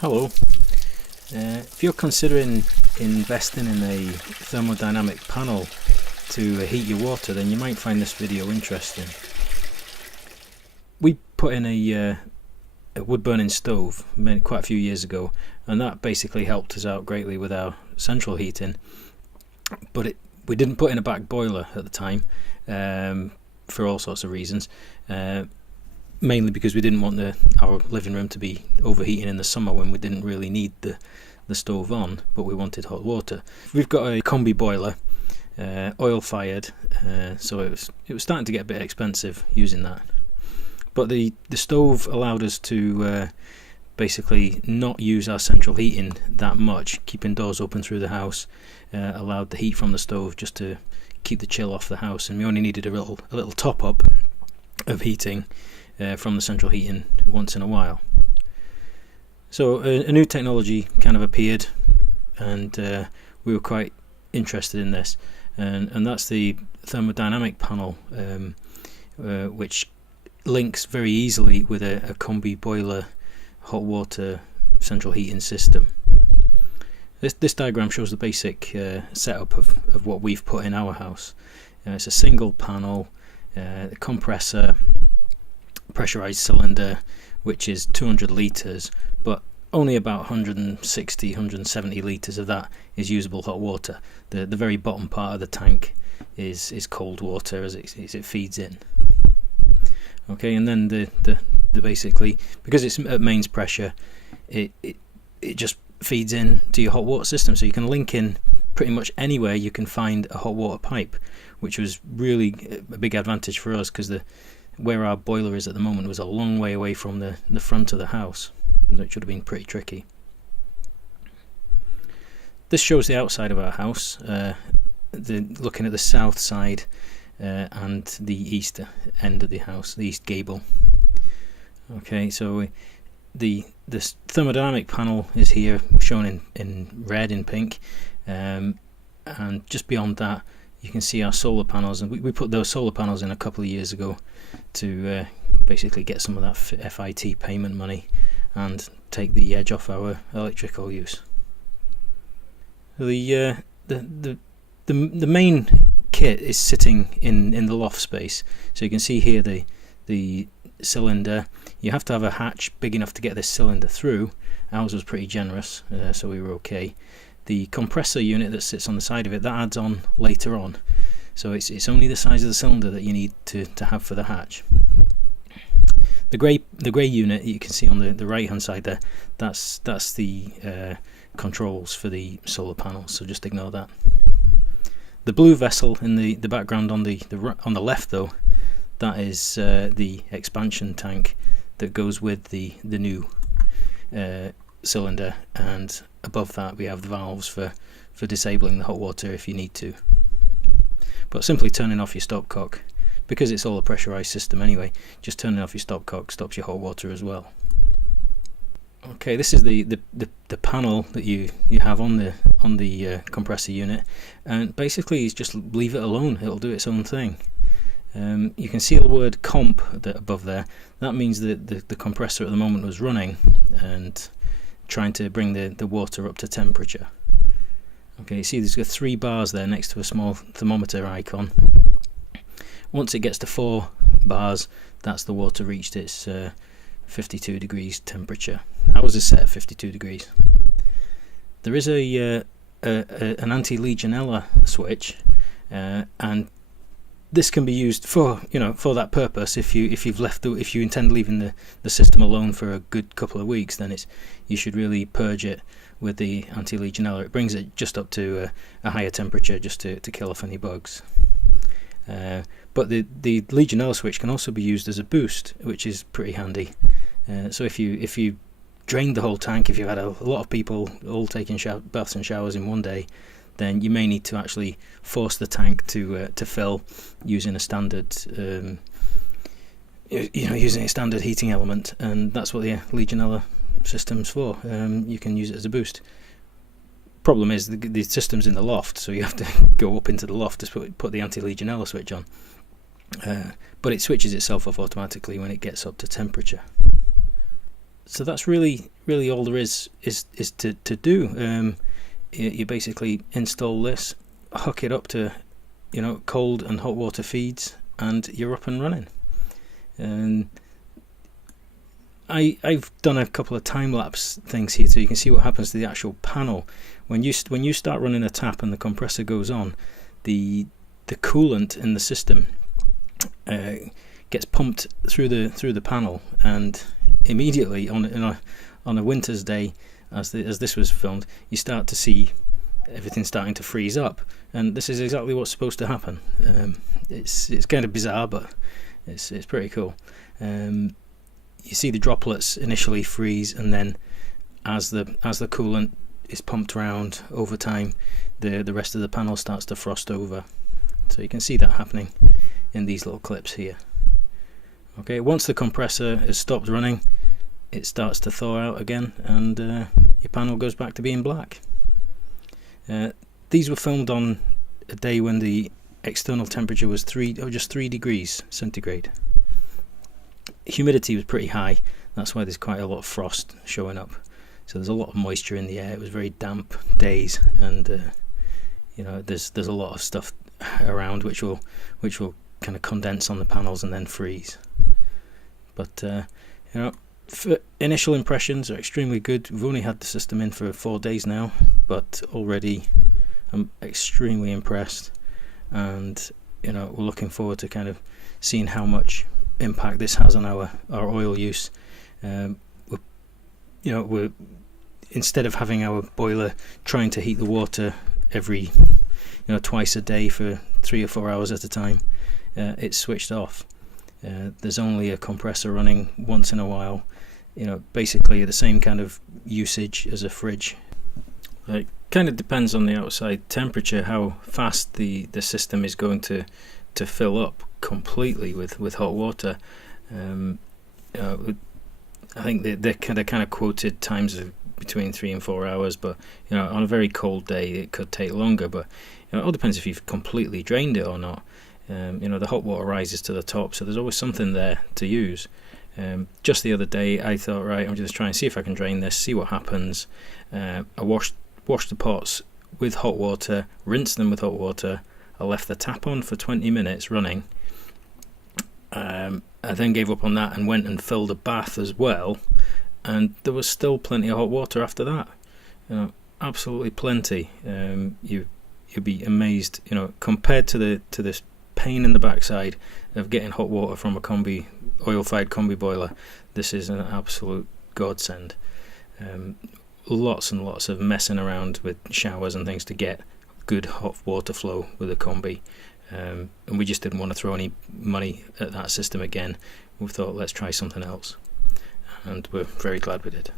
Hello. If you're considering investing in a thermodynamic panel to heat your water, then you might find this video interesting. We put in a wood burning stove quite a few years ago, and that basically helped us out greatly with our central heating, but we didn't put in a back boiler at the time for all sorts of reasons, mainly because we didn't want our living room to be overheating in the summer when we didn't really need the stove on, but we wanted hot water. We've got a combi boiler, oil fired, so it was starting to get a bit expensive using that. But the stove allowed us to basically not use our central heating that much, keeping doors open through the house, allowed the heat from the stove just to keep the chill off the house, and we only needed a little top up of heating from the central heating once in a while. So a new technology kind of appeared, and we were quite interested in this, and that's the thermodynamic panel, which links very easily with a combi boiler hot water central heating system. This diagram shows the basic setup of what we've put in our house. It's a single panel, compressor, pressurized cylinder, which is 200 litres, but only about 160, 170 litres of that is usable hot water. The very bottom part of the tank is cold water as it feeds in. Okay, and then the basically, because it's at mains pressure, it just feeds in to your hot water system, so you can link in pretty much anywhere you can find a hot water pipe, which was really a big advantage for us, because where our boiler is at the moment was a long way away from the front of the house, which should have been pretty tricky. This shows the outside of our house, looking at the south side and the east end of the house, the east gable. Okay, so the thermodynamic panel is here, shown in red, in pink, and just beyond that you can see our solar panels, and we put those solar panels in a couple of years ago to basically get some of that FIT payment money and take the edge off our electrical use. The main kit is sitting in the loft space, so you can see here the cylinder. You have to have a hatch big enough to get this cylinder through. Ours was pretty generous, so we were okay. The compressor unit that sits on the side of it, that adds on later on, so it's only the size of the cylinder that you need to have for the hatch. The grey unit you can see on the right hand side there, that's the controls for the solar panels, so just ignore that. The blue vessel in the background on the left, though, that is the expansion tank that goes with the new cylinder, and above that we have the valves for disabling the hot water if you need to. But simply turning off your stopcock, because it's all a pressurized system anyway, just turning off your stopcock stops your hot water as well. Okay, this is the panel that you have on the compressor unit, and basically you just leave it alone, it'll do its own thing. You can see the word comp above there. That means that the compressor at the moment was running and trying to bring the water up to temperature. Okay, you see there's got 3 bars there next to a small thermometer icon. Once it gets to 4 bars, that's the water reached its 52 degrees temperature. Ours is set at 52 degrees. There is an anti-Legionella switch, and this can be used for that purpose. If you intend leaving the system alone for a good couple of weeks, then you should really purge it with the anti-Legionella. It brings it just up to a higher temperature, just to kill off any bugs. But the Legionella switch can also be used as a boost, which is pretty handy. So if you drained the whole tank, if you had a lot of people all taking baths and showers in one day, then you may need to actually force the tank to fill using a standard using a standard heating element, and that's what the Legionella system's for. You can use it as a boost. Problem is the system's in the loft, so you have to go up into the loft to put the anti-Legionella switch on. But it switches itself off automatically when it gets up to temperature. So that's really all there is to do. You basically install this, hook it up to cold and hot water feeds, and you're up and running. And I've done a couple of time-lapse things here so you can see what happens to the actual panel. When you start running a tap and the compressor goes on, the coolant in the system gets pumped through the panel, and immediately on a winter's day, as this was filmed, you start to see everything starting to freeze up, and this is exactly what's supposed to happen. It's kind of bizarre, but it's pretty cool. You see the droplets initially freeze, and then as the coolant is pumped around over time, the rest of the panel starts to frost over. So you can see that happening in these little clips here. Okay, once the compressor has stopped running, it starts to thaw out again, and your panel goes back to being black. These were filmed on a day when the external temperature was just 3 degrees centigrade. Humidity was pretty high, that's why there's quite a lot of frost showing up. So there's a lot of moisture in the air. It was very damp days, and there's a lot of stuff around which will kind of condense on the panels and then freeze. But for initial impressions are extremely good. We've only had the system in for 4 days now, but already I'm extremely impressed, and we're looking forward to kind of seeing how much impact this has on our oil use. We're instead of having our boiler trying to heat the water every twice a day for 3 or 4 hours at a time, it's switched off. There's only a compressor running once in a while, basically the same kind of usage as a fridge. It kind of depends on the outside temperature how fast the system is going to fill up completely with hot water. I think they're kind of quoted times of between 3 and 4 hours, but on a very cold day it could take longer. But it all depends if you've completely drained it or not. The hot water rises to the top, so there's always something there to use. Just the other day I thought, right, I'm just trying to see if I can drain this, see what happens. I washed the pots with hot water, rinsed them with hot water. I left the tap on for 20 minutes running. I then gave up on that and went and filled a bath as well, and there was still plenty of hot water after that. Absolutely plenty. You'd be amazed, compared to this pain in the backside of getting hot water from a oil-fired combi boiler. This is an absolute godsend. Lots and lots of messing around with showers and things to get good hot water flow with a combi. And we just didn't want to throw any money at that system again. We thought, let's try something else, and we're very glad we did.